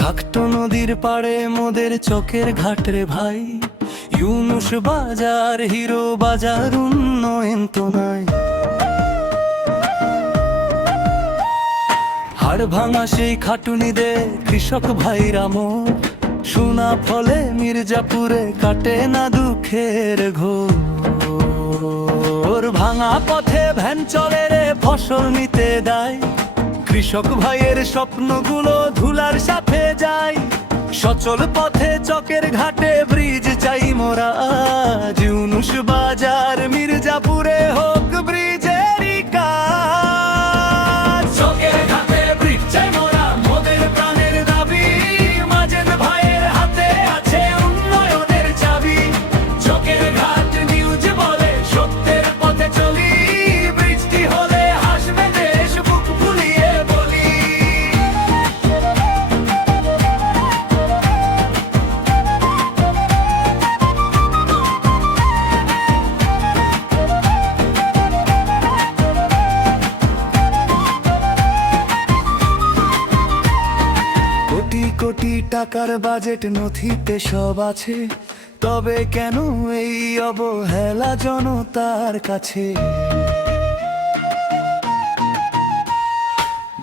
ঘাটটো নদীর পাড়ে মোদের চকের ঘাট রে ভাই, ইউনুস বাজার হিরো বাজার উন্নয়ন তো নাই। হাড় ভাঙা সেই খাটুনি দে কৃষক ভাইরা মোর, সোনা ফলে মির্জাপুরে কাটে না দুঃখের ঘোর। ভাঙা পথে ভ্যান চলে রে ফসল নিতে দেয়, কৃষক ভাইয়ের স্বপ্নগুলো ধুলার সাথে যায়। সচল পথে চকের ঘাটে ব্রিজ চাই মোরা, ইউনুস বাজার মির্জাপুরে হোক ব্রিজেরই কাজ। চকের ঘাটে ব্রিজ চাই মোরা, মোদের প্রাণের দাবি, মাজেদ ভাইয়ের হাতে আছে উন্নয়নের চাবি। চকের ঘাট নিউজ বলে সত্যের পথে চলি, বৃষ্টি হলে হাসবে দেশ বুক ফুলিয়ে বলি। কোটি কোটি টাকার বাজেট নথিতে সব আছে, তবে কেন এই অবহেলা জনতার কাছে?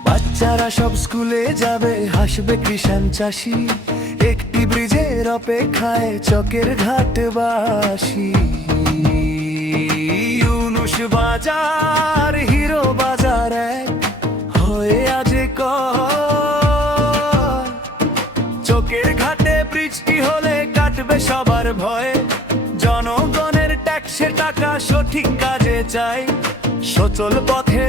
বাচ্চারা সব স্কুলে যাবে, হাসবে কৃষাণ চাষি, একটি ব্রিজের অপেক্ষায় চকের ঘাটবাসী। ইউনুস বাজার হিরো বাজার এক হয়ে আজ চকের ঘাটে বৃষ্টি হলে কাটবে সবার ভয়। জনগণের ট্যাক্সের টাকা সঠিক কাজে চাই, সচল পথে